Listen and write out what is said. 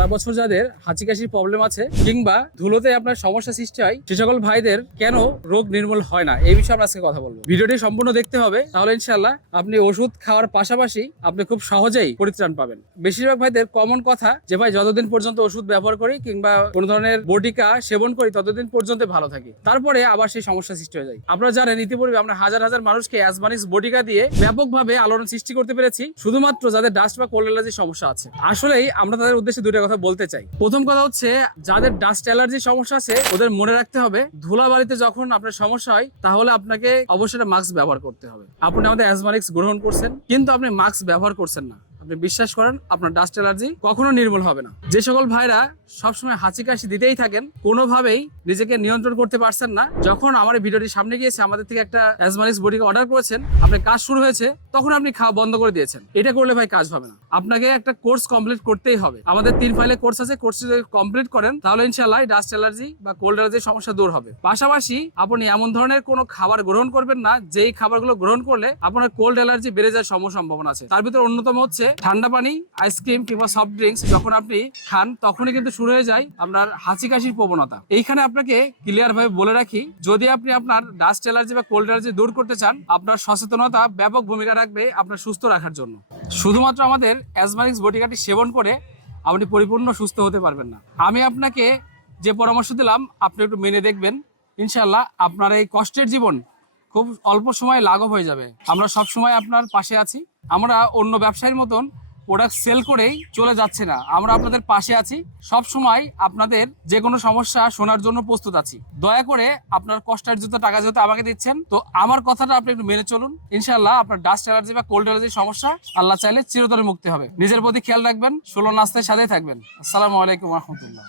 সারা বছর যাদের হাঁচি কাশির প্রবলেম আছে কিংবা ধুলোতে আপনার সমস্যা সৃষ্টি হয় সে সকল ভাইদের কেন রোগ নির্মূল হয় না এই বিষয়ে আমরা আজকে কথা বলবো। ভিডিওটি সম্পূর্ণ দেখতে হবে, তাহলে ইনশাআল্লাহ আপনি ওষুধ খাওয়ার পাশাপাশি আপনি খুব সহজেই পরিত্রাণ পাবেন। বেশিরভাগ ভাইদের কমন কথা যে ভাই যতদিন পর্যন্ত ওষুধ ব্যবহার করি কিংবা কোনো ধরনের বটিকা সেবন করি ততদিন পর্যন্ত ভালো থাকি, তারপরে আবার সেই সমস্যা সৃষ্টি হয়ে যায়। আপনারা জানেন ইতিপূর্বে আমরা হাজার হাজার মানুষকে অ্যাজমানিক্স বটিকা দিয়ে ব্যাপকভাবে আলোড়ন সৃষ্টি করতে পেরেছি, শুধুমাত্র যাদের ডাস্ট বা কোল্ড অ্যালার্জির সমস্যা আছে। আসলেই আমরা তাদের উদ্দেশ্যে দুইটা কথা বলতে চাই। প্রথম কথা হচ্ছে, যাদের ডাস্ট অ্যালার্জির সমস্যা আছে ওদের মনে রাখতে হবে ধুলাবালিতে যখন আপনার সমস্যা হয় তাহলে আপনাকে অবশ্যই মাস্ক ব্যবহার করতে হবে। আপনি আমাদের অ্যাজমানিক্স গ্রহণ করছেন কিন্তু আপনি মাস্ক ব্যবহার করছেন না, আপনি বিশ্বাস করেন আপনার ডাস্ট অ্যালার্জি কখনো নির্মূল হবে না। যে সকল ভাইরা সবসময় হাঁচি কাশি দিতেই থাকেন, কোনোভাবেই নিজেকে নিয়ন্ত্রণ করতে পারছেন না, যখন আমার এই ভিডিওটি সামনে গিয়েছে আমাদের থেকে একটা অ্যাজমানিক্স বটিকা অর্ডার করেছেন, আপনার কাজ শুরু হয়েছে তখন আপনি খাওয়া বন্ধ করে দিয়েছেন, এটা করলে ভাই কাজ হবে না। আপনাকে একটা কোর্স কমপ্লিট করতেই হবে। আমাদের 3 ফাইলে কোর্স আছে, কোর্স যদি কমপ্লিট করেন তাহলে ইনশাআল্লাহ ডাস্ট অ্যালার্জি বা কোল্ড অ্যালার্জির সমস্যা দূর হবে। পাশাপাশি আপনি এমন ধরনের কোনো খাবার গ্রহণ করবেন না যেই খাবারগুলো গ্রহণ করলে আপনার কোল্ড অ্যালার্জি বেড়ে যাওয়ার সম্ভাবনা আছে। তার ভিতরে অন্যতম হচ্ছে ঠান্ডা পানি, আইসক্রিম কিংবা সফট ড্রিঙ্কস যখন আপনি খান তখনই কিন্তু শুরু হয়ে যায় আপনার হাঁচি কাশির প্রবণতা। এইখানে আপনাকে ক্লিয়ার ভাবে বলে রাখি, যদি আপনি আপনার ডাস্ট অ্যালার্জি বা কোল্ড অ্যালার্জি দূর করতে চান, আপনার সচেতনতা ব্যাপক ভূমিকা রাখবে আপনার সুস্থ রাখার জন্য। শুধুমাত্র আমাদের অ্যাজমানিক্স বটিকাটি সেবন করে আপনি পরিপূর্ণ সুস্থ হতে পারবেন না। আমি আপনাকে যে পরামর্শ দিলাম আপনি একটু মেনে দেখবেন, ইনশাআল্লাহ আপনার এই কষ্টের জীবন খুব অল্প সময় লাঘব হয়ে যাবে। আমরা সব সময় আপনার পাশে আছি। আমরা অন্য ব্যবসায়ীর মতন প্রোডাক্ট সেল করেই চলে যাচ্ছে না, আমরা আপনাদের পাশে আছি। সব সময় আপনাদের যে কোনো সমস্যা শোনার জন্য প্রস্তুত আছি। দয়া করে আপনার কষ্টার্জিত টাকা যেহেতু আমাকে দিচ্ছেন, তো আমার কথাটা আপনি একটু মেনে চলুন। ইনশাআল্লাহ আপনার ডাস্ট অ্যালার্জি বা কোল্ড অ্যালার্জির সমস্যা আল্লাহ চাইলে চিরতরে মুক্তি হবে। নিজের প্রতি খেয়াল রাখবেন, ষোলো নাস্তার সাথে থাকবেন। আসসালামু আলাইকুম রহমতুল্লাহ।